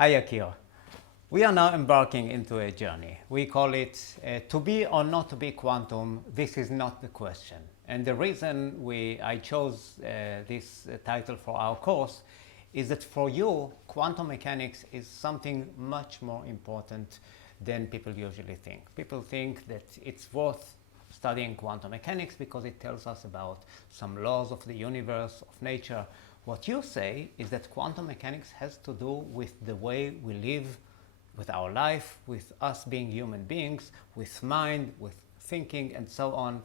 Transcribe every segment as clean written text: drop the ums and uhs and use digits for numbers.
Hi, Yakir. We are now embarking into a journey. We call it to be or not to be quantum. This is not the question. And the reason I chose this title for our course is that for you, quantum mechanics is something much more important than people usually think. People think that it's worth studying quantum mechanics because it tells us about some laws of the universe, of nature. What you say is that quantum mechanics has to do with the way we live, with our life, with us being human beings, with mind, with thinking, and so on.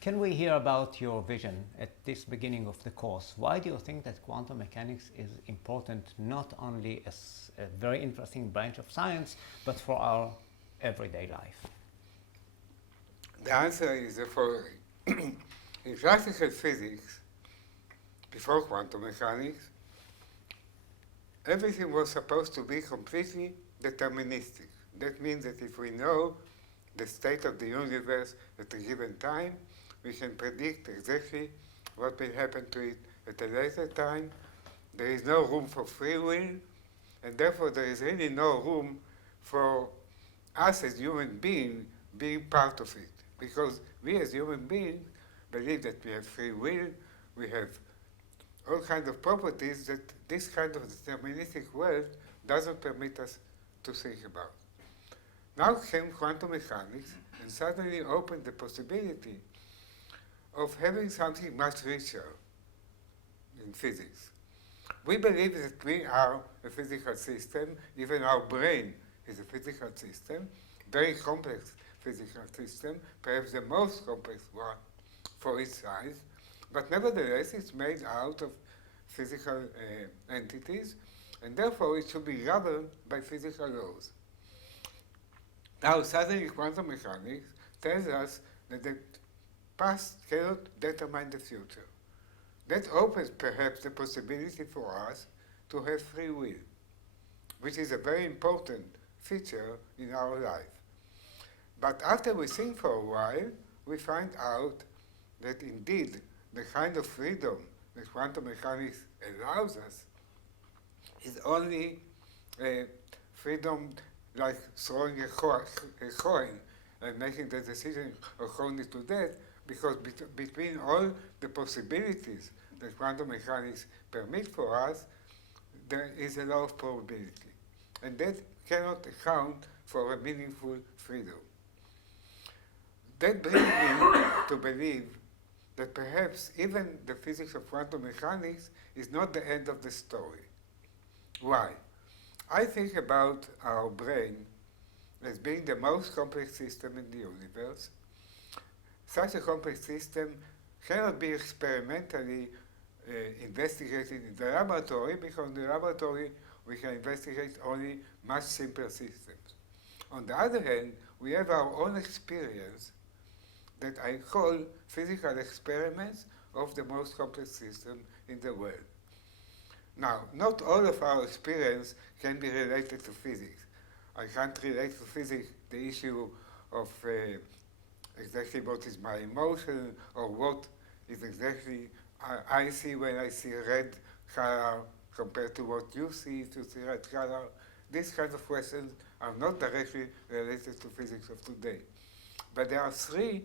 Can we hear about your vision at this beginning of the course? Why do you think that quantum mechanics is important not only as a very interesting branch of science, but for our everyday life? The answer is the following. In classical physics, before quantum mechanics, everything was supposed to be completely deterministic. That means that if we know the state of the universe at a given time, we can predict exactly what will happen to it at a later time. There is no room for free will, and therefore there is really no room for us as human beings being part of it. Because we as human beings believe that we have free will, we have all kinds of properties that this kind of deterministic world doesn't permit us to think about. Now came quantum mechanics and suddenly opened the possibility of having something much richer in physics. We believe that we are a physical system, even our brain is a physical system, very complex physical system, perhaps the most complex one for its size, but nevertheless it's made out of physical entities, and therefore it should be governed by physical laws. Now suddenly quantum mechanics tells us that the past cannot determine the future. That opens perhaps the possibility for us to have free will, which is a very important feature in our life. But after we think for a while, we find out that indeed the kind of freedom that quantum mechanics allows us is only freedom like throwing a coin and making the decision of throwing it to death, because between all the possibilities that quantum mechanics permit for us, there is a law of probability. And that cannot account for a meaningful freedom. That brings me to believe that perhaps even the physics of quantum mechanics is not the end of the story. Why? I think about our brain as being the most complex system in the universe. Such a complex system cannot be experimentally investigated in the laboratory, because in the laboratory we can investigate only much simpler systems. On the other hand, we have our own experience that I call physical experiments of the most complex system in the world. Now, not all of our experience can be related to physics. I can't relate to physics the issue of exactly what is my emotion, or what is exactly I see when I see red color compared to what you see if you see red color. These kinds of questions are not directly related to physics of today. But there are three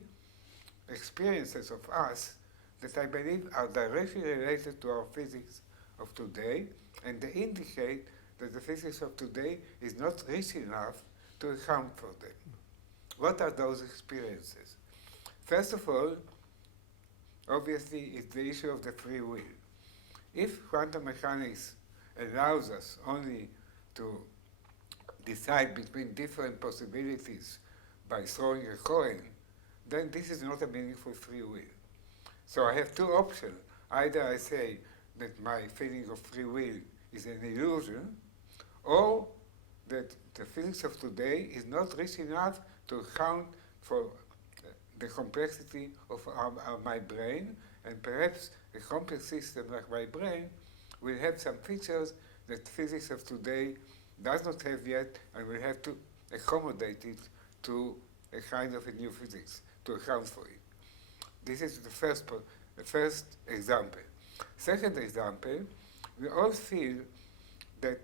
experiences of us that I believe are directly related to our physics of today, and they indicate that the physics of today is not rich enough to account for them. What are those experiences? First of all, obviously, is the issue of the free will. If quantum mechanics allows us only to decide between different possibilities by throwing a coin, then this is not a meaningful free will. So I have two options. Either I say that my feeling of free will is an illusion, or that the physics of today is not rich enough to account for the complexity of my brain, and perhaps a complex system like my brain will have some features that physics of today does not have yet, and will have to accommodate it to a kind of a new physics to account for it. This is the first example. Second example, we all feel that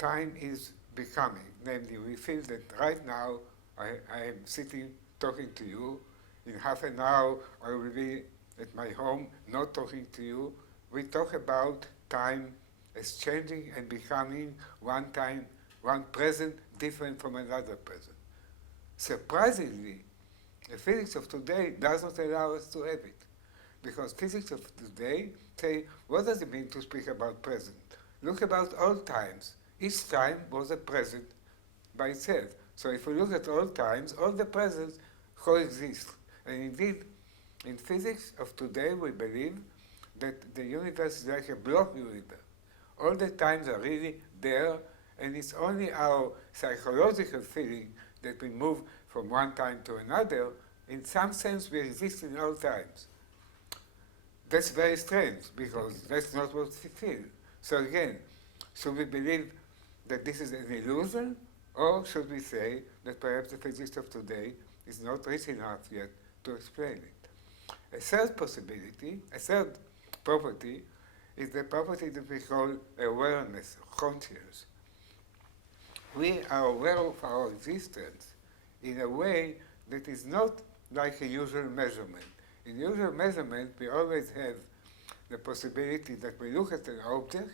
time is becoming. Namely, we feel that right now I am sitting talking to you. In half an hour I will be at my home not talking to you. We talk about time as changing and becoming one time, one present different from another present. Surprisingly, the physics of today does not allow us to have it. Because physics of today say, what does it mean to speak about present? Look about all times. Each time was a present by itself. So if we look at all times, all the presents coexist. And indeed, in physics of today, we believe that the universe is like a block universe. All the times are really there, and it's only our psychological feeling that we move from one time to another. In some sense, we exist in all times. That's very strange, because that's not what we feel. So again, should we believe that this is an illusion, or should we say that perhaps the physics of today is not rich enough yet to explain it? A third possibility, a third property, is the property that we call awareness, conscience. We are aware of our existence in a way that is not like a usual measurement. In usual measurement, we always have the possibility that we look at an object,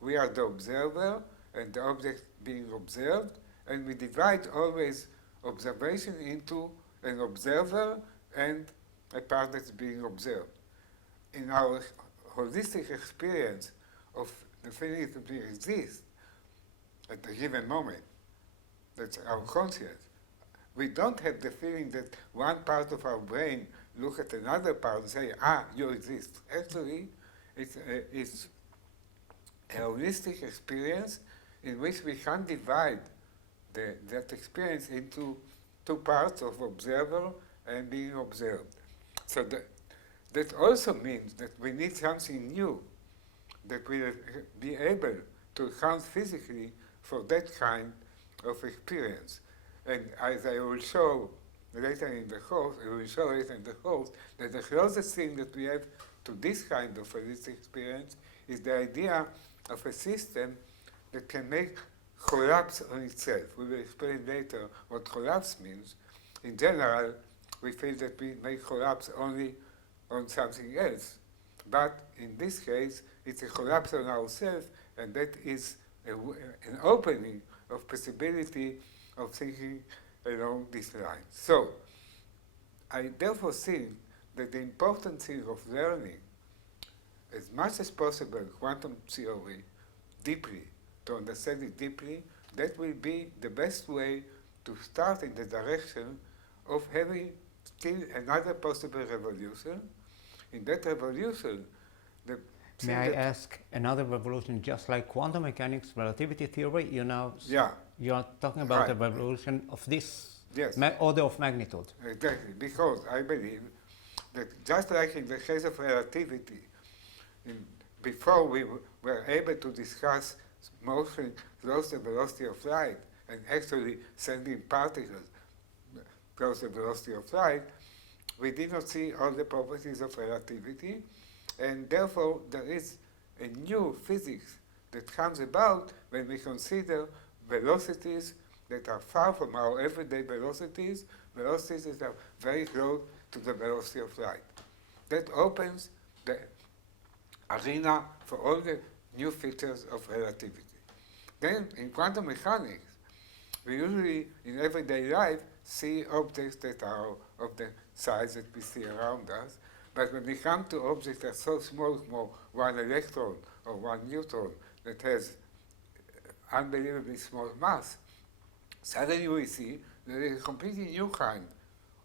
we are the observer, and the object being observed, and we divide always observation into an observer and a part that's being observed. In our holistic experience of the feeling that we exist at a given moment, that's our conscience, we don't have the feeling that one part of our brain look at another part and say, you exist. Actually, it's a holistic experience in which we can divide that experience into two parts of observer and being observed. So that also means that we need something new that will be able to account physically for that kind of experience. And as I will show later in the course, that the closest thing that we have to this kind of holistic experience is the idea of a system that can make collapse on itself. We will explain later what collapse means. In general, we feel that we may collapse only on something else. But in this case, it's a collapse on ourselves, and that is an opening of possibility of thinking along this line. So, I therefore think that the important thing of learning, as much as possible, quantum theory deeply, to understand it deeply, that will be the best way to start in the direction of having still another possible revolution. In that revolution, May I ask, another revolution just like quantum mechanics, relativity theory, you are talking about the revolution of this order of magnitude. Exactly, because I believe that just like in the case of relativity, before we were able to discuss motion close to the velocity of light and actually sending particles close to the velocity of light, we did not see all the properties of relativity, and therefore there is a new physics that comes about when we consider velocities that are far from our everyday velocities, velocities that are very close to the velocity of light. That opens the arena for all the new features of relativity. Then in quantum mechanics, we usually in everyday life see objects that are of the size that we see around us, but when we come to objects that are so small, כמו one electron or one neutron that has unbelievably small mass, suddenly we see there is a completely new kind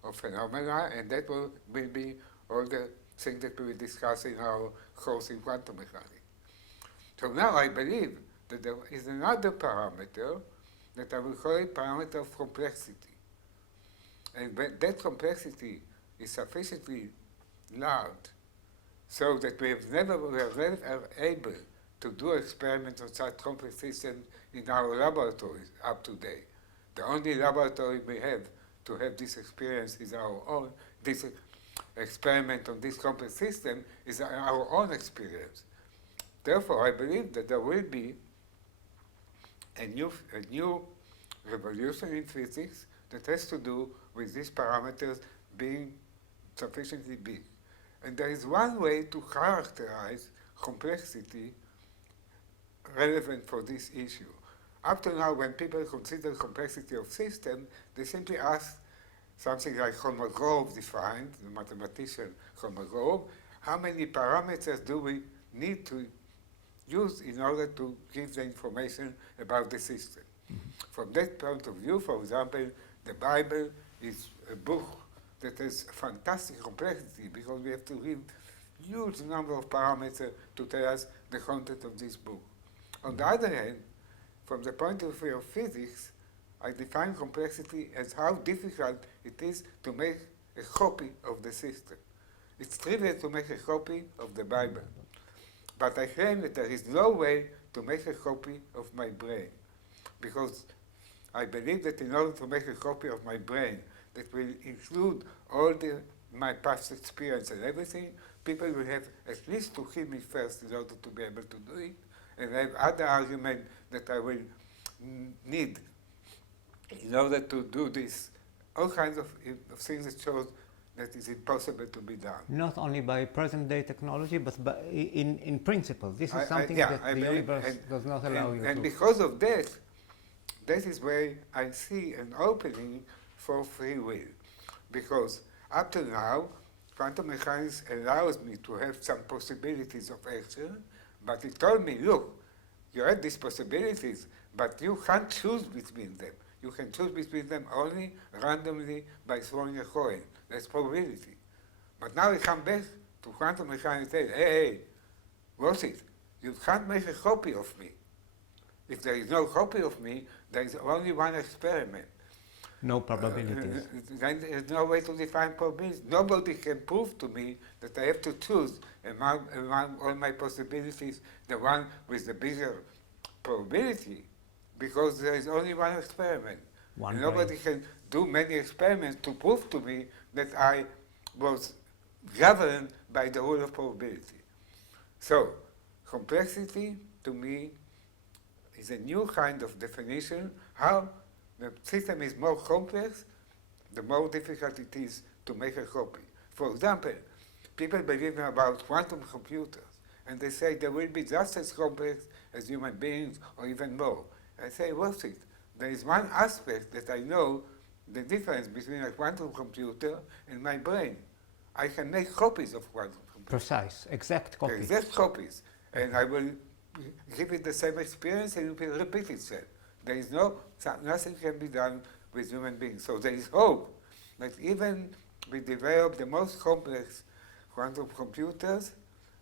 of phenomena, and that will be all the things that we will discuss in our course in quantum mechanics. So now I believe that there is another parameter that I will call it parameter of complexity. And when that complexity is sufficiently large so that we are never able to do experiments on such complex systems in our laboratories up to date. The only laboratory we have to have this experience is our own. This experiment on this complex system is our own experience. Therefore, I believe that there will be a new revolution in physics that has to do with these parameters being sufficiently big. And there is one way to characterize complexity relevant for this issue. Up to now, when people consider complexity of system, they simply ask something like Kolmogorov defined, the mathematician Kolmogorov, how many parameters do we need to use in order to give the information about the system. From that point of view, for example, the Bible is a book that has fantastic complexity because we have to give huge number of parameters to tell us the content of this book. On the other hand, from the point of view of physics, I define complexity as how difficult it is to make a copy of the system. It's trivial to make a copy of the Bible, but I claim that there is no way to make a copy of my brain, because I believe that in order to make a copy of my brain that will include all my past experience and everything, people will have at least to kill me first in order to be able to do it, and I have other argument that I will need in order to do this. All kinds of things that shows that it's impossible to be done. Not only by present-day technology, but in principle. This is something yeah, that I the believe, universe does not allow you to. And because of that, that is where I see an opening for free will. Because up to now, quantum mechanics allows me to have some possibilities of action, but it told me, look, you have these possibilities, but you can't choose between them. You can choose between them only randomly by throwing a coin. That's probability. But now we come back to quantum mechanics and say, hey, what's it? You can't make a copy of me. If there is no copy of me, there is only one experiment. No probabilities. Then there's no way to define probabilities. Nobody can prove to me that I have to choose among all my possibilities the one with the bigger probability, because there is only one experiment. And nobody can do many experiments to prove to me that I was governed by the rule of probability. So, complexity, to me, is a new kind of definition. How the system is more complex, the more difficult it is to make a copy. For example, people believe about quantum computers, and they say they will be just as complex as human beings, or even more. I say, what's it? There is one aspect that I know the difference between a quantum computer and my brain. I can make copies of quantum computers. Precise, exact copies. Exact copies. And I will give it the same experience and it will repeat itself. There is nothing can be done with human beings. So there is hope that even we develop the most complex quantum computers,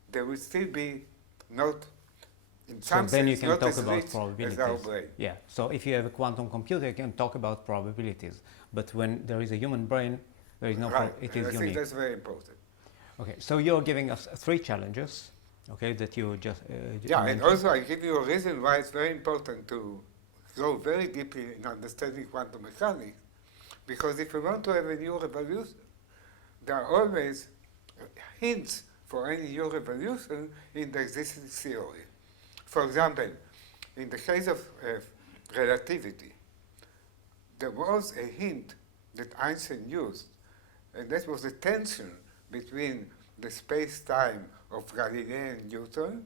there will still be not, in some then you sense, can not talk as about rich probabilities. as our brain. Yeah, so if you have a quantum computer, you can talk about probabilities. But when there is a human brain, there is no it is I think unique. that's very important. Okay, so you're giving us 3 challenges, okay, that you just Yeah, and mentioned. also I give you a reason why it's very important to go very deeply in understanding quantum mechanics, because if we want to have a new revolution, there are always hints for any new revolution in the existing theory. For example, in the case of relativity, there was a hint that Einstein used, and that was the tension between the space-time of Galilei and Newton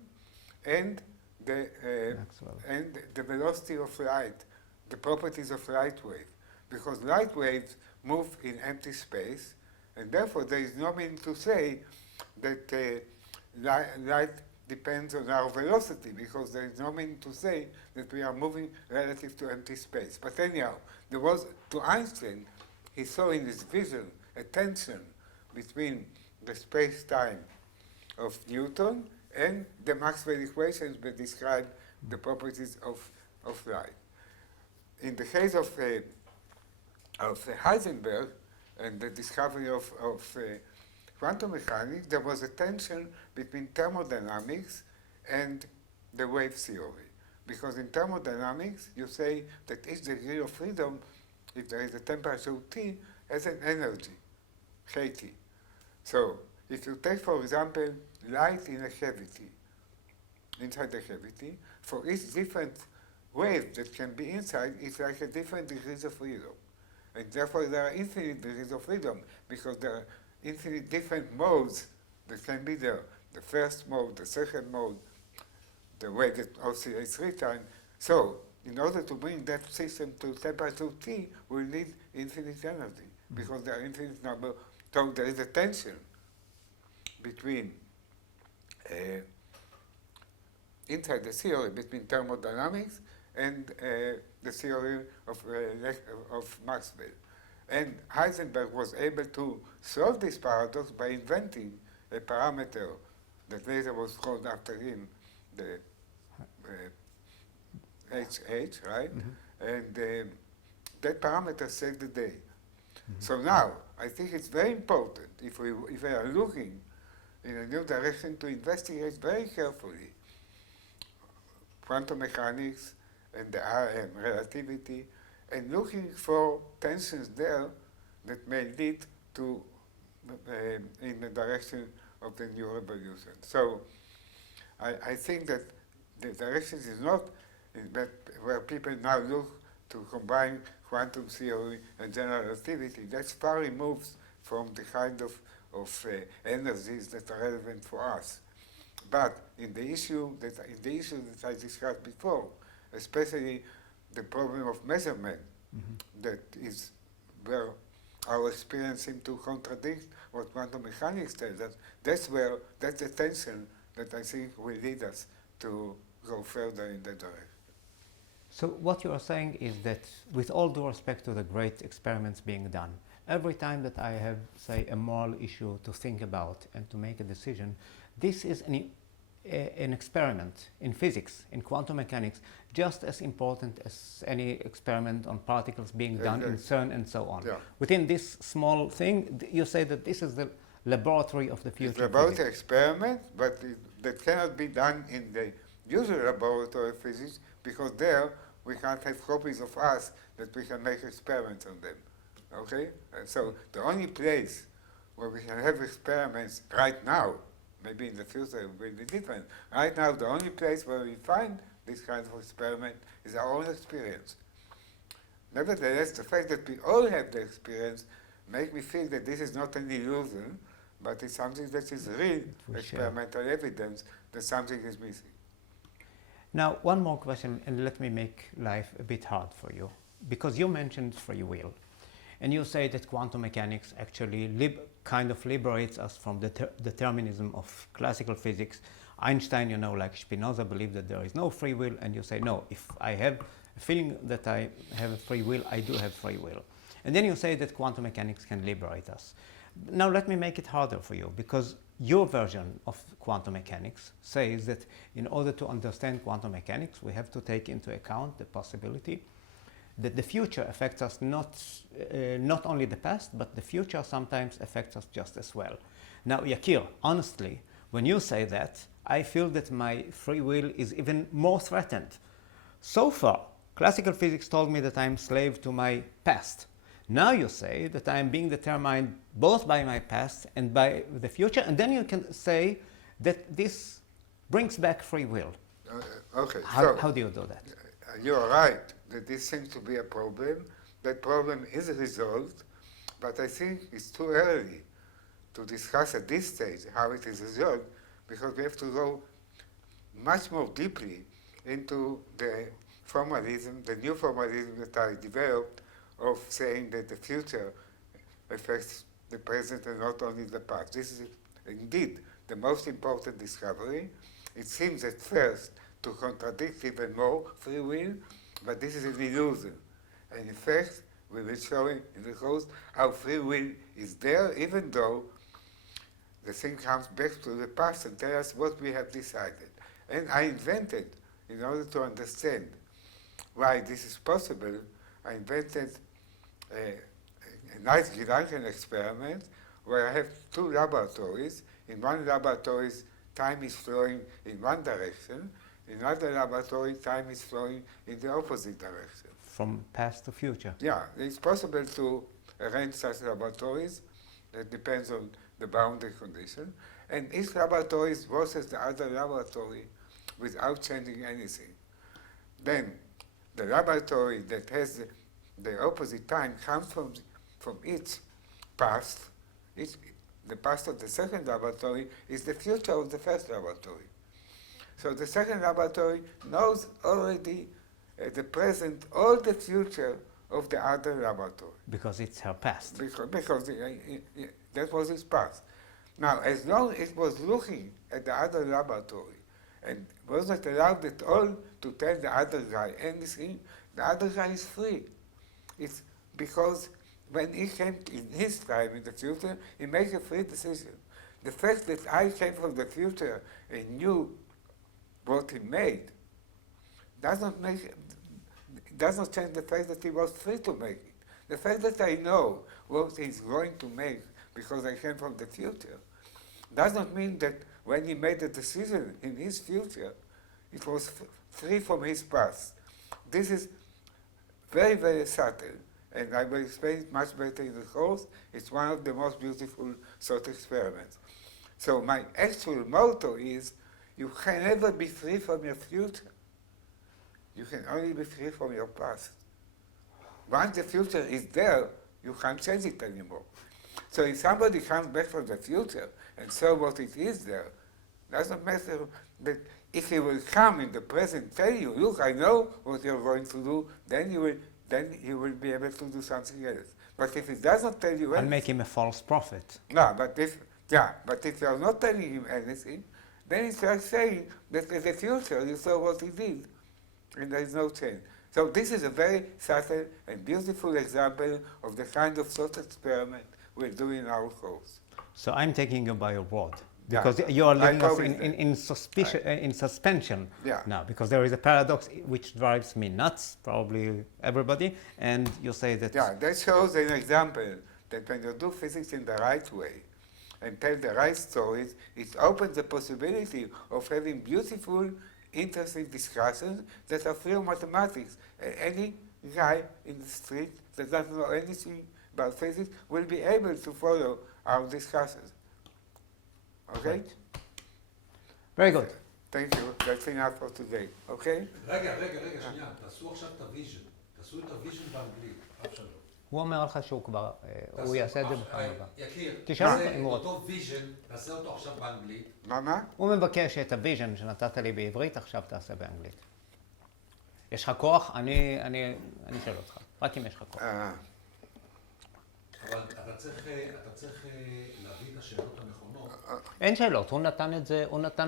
and the velocity of light, the properties of light wave. Because light waves move in empty space, and therefore there is no meaning to say that light depends on our velocity, because there is no meaning to say that we are moving relative to empty space. But anyhow, there was, to Einstein, he saw in his vision a tension between the space-time of Newton and the Maxwell equations that describe the properties of light. In the case of Heisenberg and the discovery of quantum mechanics, there was a tension between thermodynamics and the wave theory. Because in thermodynamics, you say that each degree of freedom, if there is a temperature T, has an energy, kT. So if you take, for example, light in a cavity, inside the cavity, for each different wave that can be inside is like a different degrees of freedom. And therefore there are infinite degrees of freedom because there are infinite different modes that can be there. The first mode, the second mode, the way that oscillates 3 times. So in order to bring that system to temperature T, we'll need infinite energy because there are infinite number. So there is a tension between inside the theory between thermodynamics and the theory of Maxwell. And Heisenberg was able to solve this paradox by inventing a parameter that later was called after him, the HH, right? And that parameter saved the day. So now, I think it's very important if we are looking in a new direction to investigate very carefully quantum mechanics and the RM, relativity, and looking for tensions there that may lead to in the direction of the new revolution. So I think that the direction is not that where people now look to combine quantum theory and general relativity. That's far removed from the kind of energies that are relevant for us. But in the issue that I discussed before, especially the problem of measurement, that is where our experience seems to contradict what quantum mechanics tells us. That's the tension that I think will lead us to go further in that direction. So what you are saying is that, with all due respect to the great experiments being done, every time that I have, say, a moral issue to think about and to make a decision, this is an experiment in physics, in quantum mechanics, just as important as any experiment on particles being done in CERN and so on. Yeah. Within this small thing, you say that this is the laboratory of the future. It's a laboratory experiment, but that cannot be done in the usual laboratory of physics because there we can't have copies of us that we can make experiments on them. Okay? And so the only place where we can have experiments right now, maybe in the future it will be different. Right now, the only place where we find this kind of experiment is our own experience. Nevertheless, the fact that we all have the experience makes me feel that this is not an illusion, but it's something that is real experimental evidence that something is missing. Now, one more question, and let me make life a bit hard for you, because you mentioned free will, and you say that quantum mechanics actually kind of liberates us from the determinism of classical physics. Einstein, you know, like Spinoza, believed that there is no free will, and you say, no, if I have a feeling that I have a free will, I do have free will. And then you say that quantum mechanics can liberate us. Now let me make it harder for you, because your version of quantum mechanics says that in order to understand quantum mechanics, we have to take into account the possibility that the future affects us not only the past, but the future sometimes affects us just as well. Now, Yakir, honestly, when you say that, I feel that my free will is even more threatened. So far, classical physics told me that I'm slave to my past. Now you say that I'm being determined both by my past and by the future, and then you can say that this brings back free will. Okay. How do you do that? You are right that this seems to be a problem. That problem is resolved, but I think it's too early to discuss at this stage how it is resolved, because we have to go much more deeply into the formalism, the new formalism that I developed of saying that the future affects the present and not only the past. This is indeed the most important discovery. It seems at first to contradict even more free will, but this is an illusion. And in fact, we will show in the course how free will is there, even though the thing comes back to the past and tells us what we have decided. And I invented, in order to understand why this is possible, I invented a nice Gedanken experiment where I have 2 laboratories. In one laboratory, time is flowing in one direction. In another laboratory, time is flowing in the opposite direction. From past to future. Yeah, it's possible to arrange such laboratories. That depends on the boundary condition. And each laboratory versus the other laboratory without changing anything. Then the laboratory that has the opposite time comes from its past. The past of the second laboratory is the future of the first laboratory. So the second laboratory knows already at the present all the future of the other laboratory. Because it's her past. Because that was its past. Now, as long as it was looking at the other laboratory and was not allowed at all to tell the other guy anything, the other guy is free. It's because when he came in his time in the future, he makes a free decision. The fact that I came from the future and knew what he made does not change the fact that he was free to make it. The fact that I know what he's going to make because I came from the future does not mean that when he made the decision in his future, it was free from his past. This is very, very subtle, and I will explain it much better in the course. It's one of the most beautiful thought experiments. So my actual motto is, you can never be free from your future. You can only be free from your past. Once the future is there, you can't change it anymore. So if somebody comes back from the future and saw what it is there, doesn't matter that if he will come in the present, tell you, look, I know what you're going to do, then you will be able to do something else. But if he doesn't tell you anything, And make him a false prophet. no, but if you're not telling him anything, then it's like saying that in the future you saw what he did, and there is no change. So this is a very subtle and beautiful example of the kind of thought experiment we'll do in our course. So I'm taking you by your word. Yeah. Because you are leaving us promise in suspension Yeah. now. Because there is a paradox which drives me nuts, probably everybody, and you say that... Yeah, that shows an example that when you do physics in the right way and tell the right stories, it opens the possibility of having beautiful, interesting discussions that are free of mathematics. Any guy in the street that doesn't know anything about physics will be able to follow our discussions. Okay? Right. Very good. Thank you. That's enough for today. Okay? רגע, שנייה, תעשו עכשיו את הוויז'ן. תעשו את הוויז'ן באנגלית, אבשלום. הוא אומר לך שהוא כבר, הוא יעשה את זה בפעם הבאה. יקיר, תשאל אותו אם הוא רוצה. אותו ויז'ן, תעשה אותו עכשיו באנגלית. מה? הוא מבקש את הוויז'ן שנתת לי בעברית, עכשיו תעשה באנגלית. יש לך כוח? אני אשאל אותך. רק אם יש לך כוח. אבל אתה צריך להביא את השאלות הנכונות. אין שאלות, הוא נתן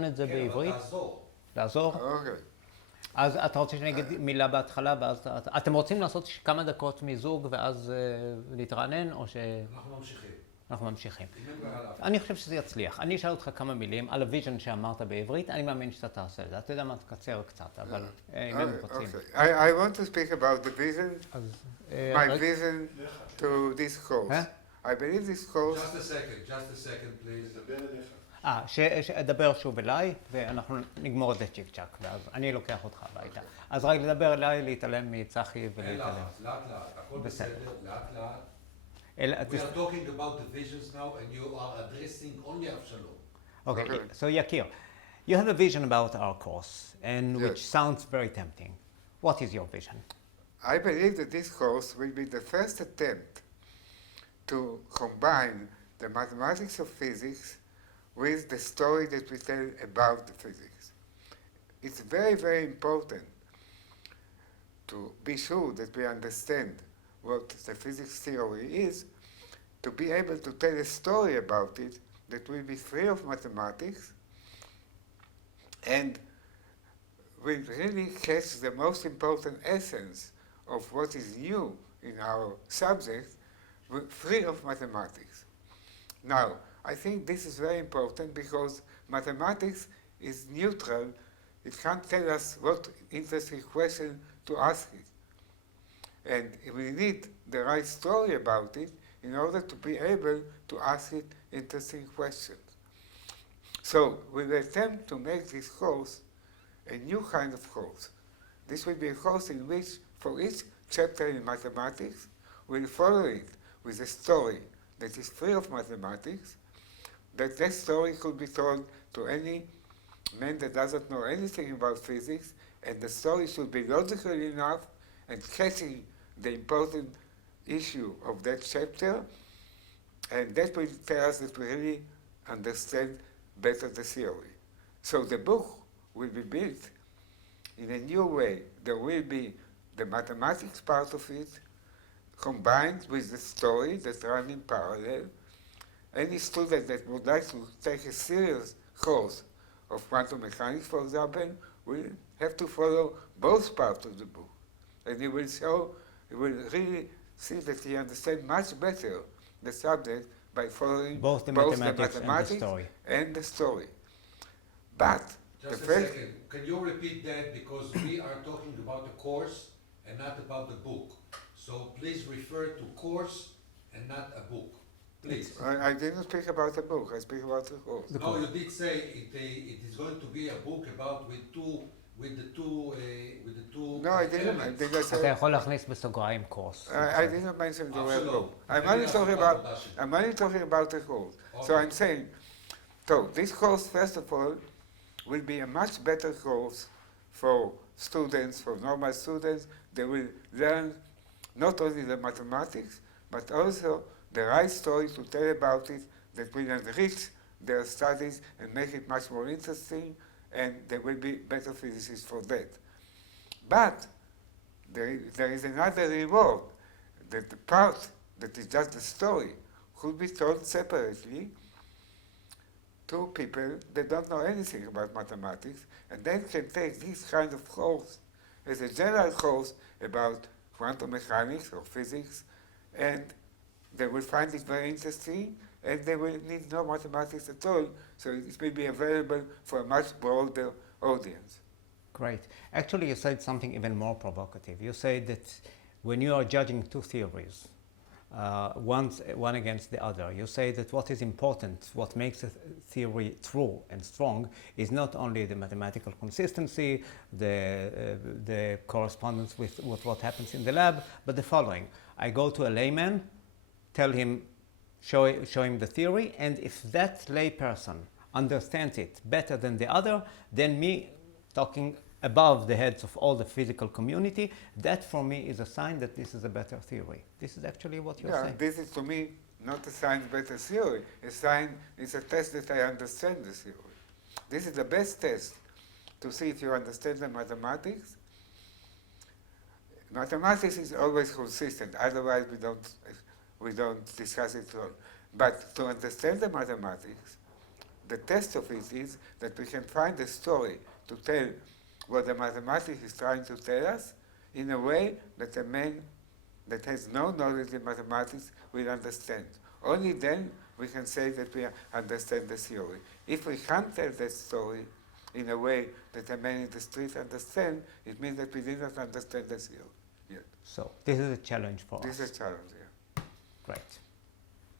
את זה כן, בעברית. אבל תעזור. לעזור? אוקיי. אז אתה רוצה שאני אגיד מילה בהתחלה, ואז אתם רוצים לעשות כמה דקות מזוג ואז להתרענן, או ש... אנחנו ממשיכים. אני חושב שזה יצליח. אני אשאל אותך כמה מילים על הוויז'ן שאמרת בעברית, אני מאמין שאתה תעשה את זה. אתה יודע מה, תקצר קצת, אבל אם הם רוצים. I want to speak about the vision, my vision to this course. I believe this course... Just a second, please. שדבר שוב אליי, ואנחנו נגמור את זה צ'יק צ'אק, ואז אני לוקח אותך הביתה. אז רק לדבר אליי, להתעלם מצחי ולהתעלם. לאט, הכל בסדר, לאט. We are talking about the visions now, and you are addressing only Avshalom. Okay, so Yakir, you have a vision about our course, and which sounds very tempting. What is your vision? I believe that this course will be the first attempt to combine the mathematics of physics with the story that we tell about the physics. It's very, very important to be sure that we understand what the physics theory is, to be able to tell a story about it that will be free of mathematics and will really catch the most important essence of what is new in our subject, free of mathematics. Now, I think this is very important because mathematics is neutral. It can't tell us what interesting question to ask it. And we need the right story about it in order to be able to ask it interesting questions. So we will attempt to make this course a new kind of course. This will be a course in which, for each chapter in mathematics, we'll follow it with a story that is free of mathematics, that story could be told to any man that doesn't know anything about physics, and the story should be logical enough and catching the important issue of that chapter, and that will tell us that we really understand better the theory. So the book will be built in a new way. There will be the mathematics part of it, combined with the story that run in parallel. Any student that would like to take a serious course of quantum mechanics, for example, will have to follow both parts of the book. And he will really see that he understands much better the subject by following both the mathematics and the story. But just a second, can you repeat that, because we are talking about the course and not about the book. So please refer to course and not a book. Please. I didn't speak about a book, I speak about the course. No, you did say it is going to be a book about with the two No, I didn't. I think I said... אתה יכול להכניס בסוגריים course. I didn't mention the word book. I'm only talking about the course. Okay. So I'm saying, so this course, first of all, will be a much better course for students, for normal students. They will learn not only the mathematics, but also the right story to tell about it that will enrich their studies and make it much more interesting, and they will be better physicists for that. But there is another reward, that the part that is just the story could be told separately to people that don't know anything about mathematics, and then can take this kind of course as a general course about quantum mechanics or physics, and they will find it very interesting, and they will need no mathematics at all, so it will be available for a much broader audience. Great. Actually, you said something even more provocative. You said that when you are judging two theories, one against the other, you say that what is important, what makes a theory true and strong, is not only the mathematical consistency, the correspondence with what happens in the lab, but the following. I go to a layman, tell him, show him the theory, and if that layperson understands it better than the other, then me talking above the heads of all the physical community, that for me is a sign that this is a better theory. This is actually what you're saying. This is to me not a sign of better theory. A sign is a test that I understand the theory. This is the best test to see if you understand the mathematics. Mathematics is always consistent, otherwise we don't discuss it at all. But to understand the mathematics, the test of it is that we can find a story to tell what the mathematics is trying to tell us in a way that a man that has no knowledge in mathematics will understand. Only then we can say that we understand the theory. If we can't tell that story in a way that a man in the street understands, it means that we did not understand the theory yet. So this is a challenge for us. This is a challenge, yeah. Great.